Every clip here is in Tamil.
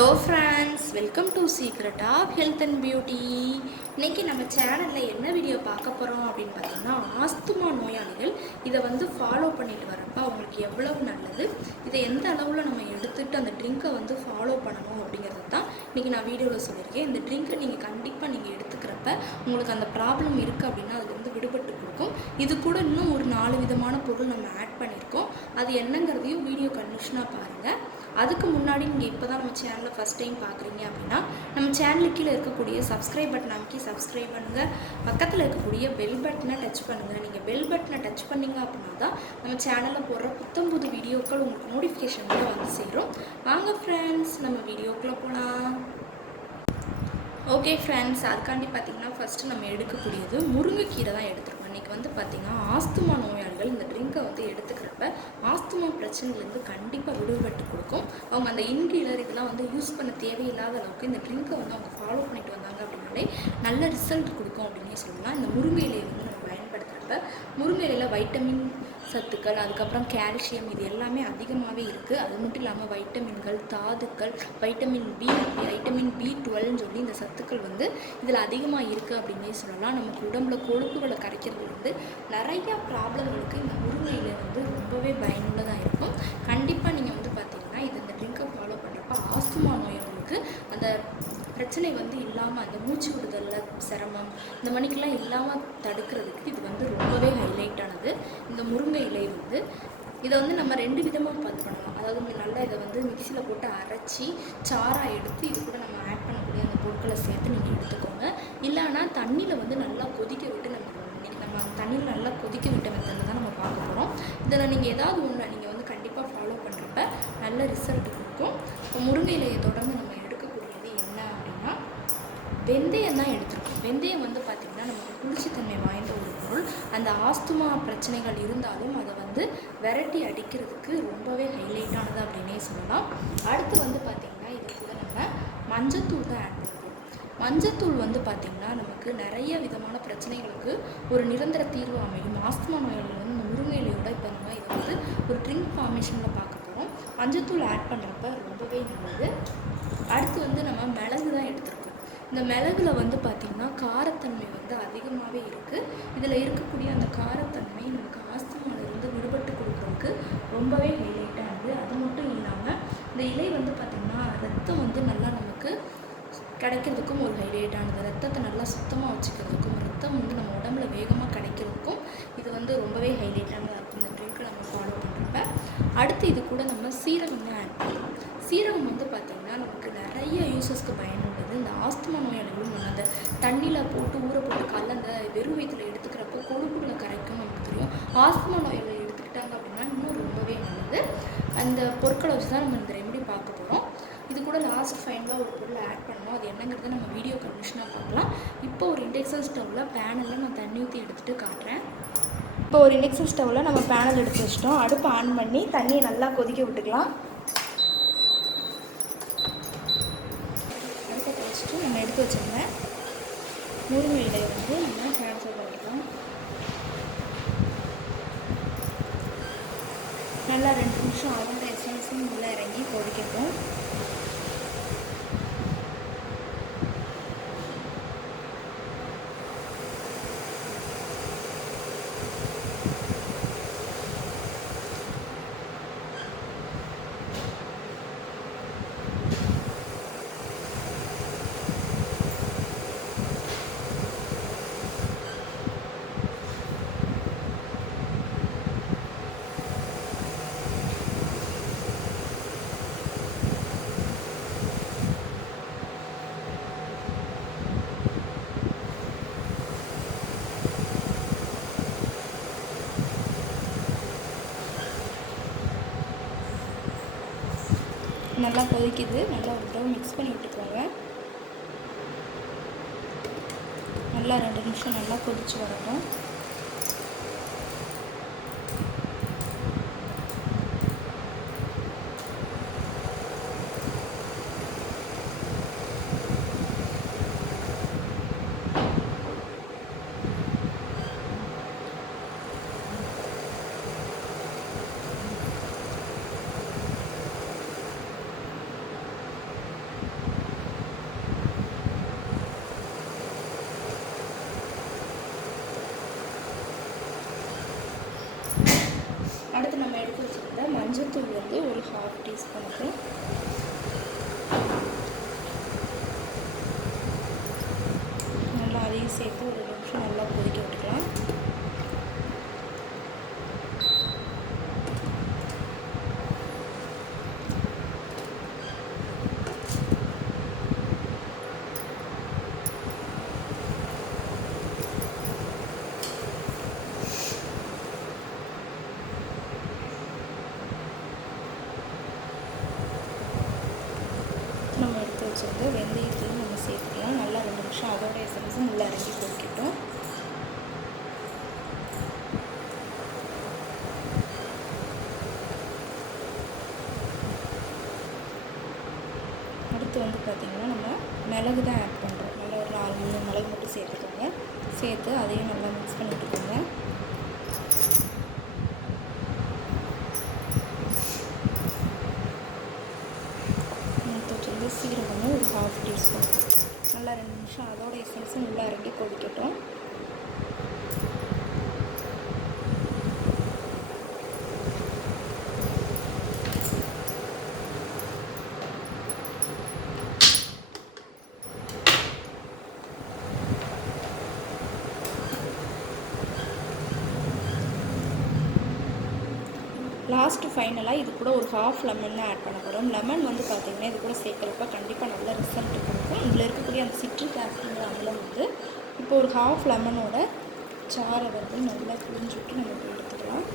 Hello friends, welcome to secret of health and beauty. இன்றைக்கி நம்ம சேனலில் என்ன வீடியோ பார்க்க போகிறோம் அப்படின்னு பார்த்தீங்கன்னா, ஆஸ்துமா நோயாளிகள் இதை ஃபாலோ பண்ணிட்டு வரப்போ அவங்களுக்கு எவ்வளவு நல்லது, இதை எந்த அளவில் நம்ம எடுத்துகிட்டு அந்த ட்ரிங்கை ஃபாலோ பண்ணணும் அப்படிங்கிறது தான் இன்றைக்கி நான் வீடியோவில் சொல்லியிருக்கேன். இந்த ட்ரிங்கை நீங்கள் கண்டிப்பாக நீங்கள் எடுத்துக்கிறப்ப உங்களுக்கு அந்த ப்ராப்ளம் இருக்குது அப்படின்னா அதுலேருந்து விடுபட்டு கொடுக்கும். இது கூட இன்னும் ஒரு 4 விதமான பொருள் நம்ம ஆட் பண்ணியிருக்கோம். அது என்னங்கிறதையும் வீடியோ கண்டிஷனாக பாருங்கள். அதுக்கு முன்னாடி நீங்கள் இப்போ தான் நம்ம சேனலை ஃபஸ்ட் டைம் பார்க்குறீங்க அப்படின்னா நம்ம சேனலுக்கு கீழே இருக்கக்கூடிய சப்ஸ்கிரைப் பட்டன் அமைக்கி சப்ஸ்கிரைப் பண்ணுங்கள். பக்கத்தில் இருக்கக்கூடிய பெல் பட்டனை டச் பண்ணுங்கள். நீங்கள் பெல் பட்டனை டச் பண்ணிங்க அப்படின்னா தான் நம்ம சேனலில் போடுற புத்தம்புது வீடியோக்கள் உங்களுக்கு நோட்டிஃபிகேஷனில் சேரும். வாங்க ஃப்ரெண்ட்ஸ், நம்ம வீடியோக்குள்ளே போகலாம். ஓகே ஃப்ரெண்ட்ஸ், அதுக்காண்டி பார்த்திங்கன்னா ஃபஸ்ட்டு நம்ம எடுக்கக்கூடியது முருங்கைக்கீரை தான் எடுத்துருக்கோம். இன்றைக்கி பார்த்திங்கன்னா ஆஸ்துமா நோயாளிகள் இந்த ட்ரிங்கை எடுத்துக்கிறப்ப ஆஸ்துமா பிரச்சனைலேருந்து கண்டிப்பாக விடுபட்டு கொடுக்கும். அவங்க அந்த இன்ஹேலர் இதெல்லாம் யூஸ் பண்ண தேவையில்லாத அளவுக்கு இந்த ட்ரிங்கை அவங்க ஃபாலோ பண்ணிட்டு வந்தாங்க அப்படின்னாலே நல்ல ரிசல்ட் கொடுக்கும் அப்படின்னே சொல்லலாம். இந்த முருங்கை இலையை நம்ம பயன்படுத்துகிறப்ப முருங்கை இலையில் வைட்டமின் சத்துக்கள், அதுக்கப்புறம் கால்சியம், இது எல்லாமே அதிகமாகவே இருக்குது. அது மட்டும் இல்லாமல் வைட்டமின்கள், தாதுக்கள், வைட்டமின் B12 சொல்லி இந்த சத்துக்கள் இதில் அதிகமாக இருக்குது அப்படின்னே சொல்லலாம். நமக்கு உடம்புல கொழுப்புகளை கரைக்கிறது நிறையா ப்ராப்ளங்களுக்கு இந்த முருங்கை இலை ரொம்பவே பயனுள்ளதாக இருக்கும். கண்டிப்பாக நீங்கள் பார்த்தீங்கன்னா இந்த ட்ரிங்கை ஃபாலோ பண்ணுறப்ப ஆஸ்துமா நோயாளிகளுக்கு அந்த பிரச்சனை இல்லாமல் அந்த மூச்சு விடுதலில் சிரமம் இந்த மணிக்கெல்லாம் இல்லாமல் தடுக்கிறதுக்கு இது ரொம்பவே ஹைலைட்டானது. இந்த முருங்கை இலை இதை நம்ம 2 விதமாக பண்ணலாம். அதாவது நல்லா இதை மிக்சியில் போட்டு அரைச்சி சாராக எடுத்து இது கூட நம்ம ஆட் பண்ணக்கூடிய அந்த பொருட்களை சேர்த்து நீங்கள் எடுத்துக்கோங்க. இல்லைன்னா தண்ணியில் நல்லா கொதிக்க விட்டு நம்ம தண்ணியில் நல்லா கொதிக்க விட்ட மெத்தடில் தான் நம்ம பார்க்க போகிறோம். இதில் நீங்கள் ஏதாவது ஒன்று நீங்கள் கண்டிப்பாக ஃபாலோ பண்ணுறப்ப நல்ல ரிசல்ட் கொடுக்கும். இப்போ முருங்கை இலையை தொடர்ந்து நம்ம எடுக்கக்கூடியது என்ன அப்படின்னா வெந்தயம் தான் எடுத்துருக்கோம். வெந்தயம் பார்த்திங்கன்னா நமக்கு குளிர்ச்சித்தன்மை வாய்ந்த ஒரு பொருள். அந்த ஆஸ்துமா பிரச்சனைகள் இருந்தாலும் அதை விரட்டி அடிக்கிறதுக்கு ரொம்பவே ஹைலைட்டானது அப்படின்னே சொல்லலாம். அடுத்து பார்த்திங்கன்னா இது கூட நம்ம மஞ்சத்தூள் தான் ஆட் பண்ணுறோம். மஞ்சத்தூள் பார்த்திங்கன்னா நமக்கு நிறைய விதமான பிரச்சனைகளுக்கு ஒரு நிரந்தர தீர்வு அமையும். ஆஸ்துமா நோயாளிகள் இந்த முருங்கை இலையோட இப்போ நம்ம இதை ஒரு ட்ரிங்க் ஃபார்மேஷனில் பார்க்க போகிறோம். மஞ்சத்தூள் ஆட் பண்ணுறப்ப ரொம்பவே நல்லது. அடுத்து நம்ம மிளகு தான் எடுத்துருக்கோம். இந்த மிளகுல பார்த்திங்கன்னா காரத்தன்மை அதிகமாகவே இருக்குது. இதில் இருக்கக்கூடிய அந்த காரத்தன்மை நமக்கு ஆஸ்துமாவிலிருந்து விடுபட்டு கொடுக்குறதுக்கு ரொம்பவே ஹைலைட்டானது. அது மட்டும் இல்லாமல் இந்த இலை பார்த்திங்கன்னா ரத்தம் நல்லா நமக்கு கிடைக்கிறதுக்கும் ஒரு ஹைலைட்டானது. ரத்தத்தை நல்லா சுத்தமாக வச்சுக்கிறதுக்கும் ரத்தம் நம்ம உடம்புல வேகமாக கிடைக்கிறதுக்கும் இது ரொம்பவே ஹைலைட்டானதாக இருக்கும். இந்த ட்ரிங்கை நம்ம ஃபாலோ பண்ணுறப்ப அடுத்து இது கூட நம்ம சீரகம் தான் ஆட் பண்ணுறோம். சீரகம் பார்த்திங்கன்னா நமக்கு நிறைய யூசஸ்க்கு பயனுள்ளது. இந்த ஆஸ்துமா நோயாளிகளும் அந்த தண்ணியில் போட்டு ஊற போட்டு காலைல அந்த வெறும் வயிற்றில் எடுத்துக்கிறப்போ கொழுப்புகளை கரைக்கும் நமக்கு தெரியும். ஆஸ்துமா நோயாளிகள் எடுத்துக்கிட்டாங்க அப்படின்னா இன்னும் ரொம்பவே நல்லது. அந்த பொருட்களை வச்சு தான் நம்ம இந்த ரெமெடி பார்க்க போகிறோம். இது கூட லாஸ்ட் ஃபைனலாக ஒரு பொருளை ஆட் பண்ணணும். அது என்னங்கிறத நம்ம வீடியோ கண்டிஷனாக பார்க்கலாம். இப்போ ஒரு இண்டக்ஷன் ஸ்டவ்வில் பேனலில் நான் தண்ணி ஊற்றி எடுத்துகிட்டு காட்டுறேன். இப்போ ஒரு இண்டக்ஷன் ஸ்டவ்வில் நம்ம பேனல் எடுத்து வச்சிட்டோம். அடுப்பு ஆன் பண்ணி தண்ணியை நல்லா கொதிக்க விட்டுக்கலாம். அடுப்பை வச்சுட்டு நம்ம எடுத்து வச்சிருந்தேன் முருங்கை இலையை நம்ம ட்ரான்ஸ்ஃபர் பண்ணிக்கலாம். நல்லா 2 நிமிஷம் ஆகும். எசன்ஸும் நல்லா இறங்கி கொதிக்கட்டும். நல்லா கொதிக்குது. நல்லா ஒரு தடவை மிக்ஸ் பண்ணி விட்டுக்கோங்க. நல்லா 2 நிமிஷம் நல்லா கொதிச்சு வரட்டும். மஞ்சள்தூள் வந்து ஒரு 1/2 டீஸ்பூனுக்கு. நல்லா அதையும் சேர்த்து ஒரு நிமிஷம் நல்லா கொதிக்க விட்டுக்கலாம். நம்ம எடுத்து வச்சுருந்து வெந்தயத்தையும் நம்ம சேர்த்துக்கலாம். நல்லா 2 நிமிஷம் அதோட எசன்ஸும் உள்ளே இறங்கி கொதிக்கட்டும். அடுத்து வந்து பார்த்திங்கன்னா நம்ம மிளகு தான் ஆட் பண்ணுறோம். நல்லா ஒரு 4-3 மிளகு மட்டும் சேர்த்துக்கோங்க. சேர்த்து அதையும் நல்லா மிக்ஸ் பண்ணிட்டுக்கோங்க. சீரகமும் ஒரு 1/2 டீஸ்பூன். நல்லா 2 நிமிஷம் அதோட எசன்ஸும் நல்லா இறங்கி கொதிக்கட்டும். லாஸ்ட்டு ஃபைனலாக இது கூட ஒரு 1/2 லெமன் தான் ஆட் பண்ண போகிறோம். லெமன் வந்து பார்த்திங்கன்னா இது கூட சேர்க்குறப்ப கண்டிப்பாக நல்ல ரிசல்ட் கொடுக்கும். இதில் இருக்கக்கூடிய அந்த சிட்ரிக் ஆசிட்ங்கிற அமிலம் வந்து இப்போ ஒரு 1/2 லெமனோட சாறை வந்து நல்லா புழிஞ்சுட்டு நம்ம எடுத்துக்கலாம்.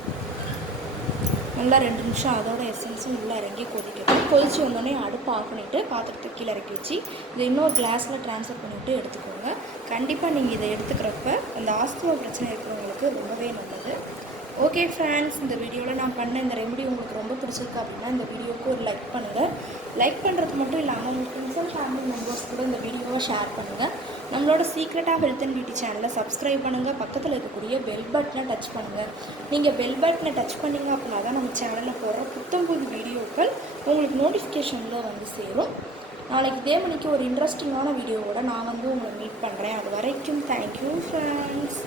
நல்லா 2 நிமிஷம் அதோட எசன்ஸும் உள்ளே இறங்கி கொதிக்கணும். கொதிச்சு வந்தோடனே அடுப்பு ஆஃப் பண்ணிவிட்டு பாத்திரத்தை கீழே இறக்கி வச்சு இதை இன்னொரு கிளாஸில் ட்ரான்ஸ்ஃபர் பண்ணிவிட்டு எடுத்துக்கோங்க. கண்டிப்பாக நீங்கள் இதை எடுத்துக்கிறப்ப அந்த ஆஸ்துமா பிரச்சனை இருக்கிறவங்களுக்கு ரொம்பவே நல்லது. ஓகே ஃப்ரெண்ட்ஸ், இந்த வீடியோவில் நான் பண்ண இந்த ரெமெடி உங்களுக்கு ரொம்ப பிடிச்சிருக்கு அப்படின்னா இந்த வீடியோவுக்கு ஒரு லைக் பண்ணுங்கள். லைக் பண்ணுறது மட்டும் இல்லாமல் உங்கள் ஃப்ரெண்ட்ஸ் அண்ட் ஃபேமிலி மெம்பர்ஸ் கூட இந்த வீடியோவை ஷேர் பண்ணுங்கள். நம்மளோட secret of health and beauty சேனலை சப்ஸ்கிரைப் பண்ணுங்கள். பக்கத்தில் இருக்கக்கூடிய பெல் பட்டனை டச் பண்ணுங்கள். நீங்கள் பெல் பட்டனை டச் பண்ணிங்க அப்படின்னா தான் நம்ம சேனலில் போடுற புத்தம்புது வீடியோக்கள் உங்களுக்கு நோட்டிஃபிகேஷனில் வந்து சேரும். நாளைக்கு இதே மணிக்கு ஒரு இன்ட்ரெஸ்டிங்கான வீடியோவோட நான் வந்து உங்களை மீட் பண்ணுறேன். அது வரைக்கும் தேங்க்யூ ஃப்ரெண்ட்ஸ்.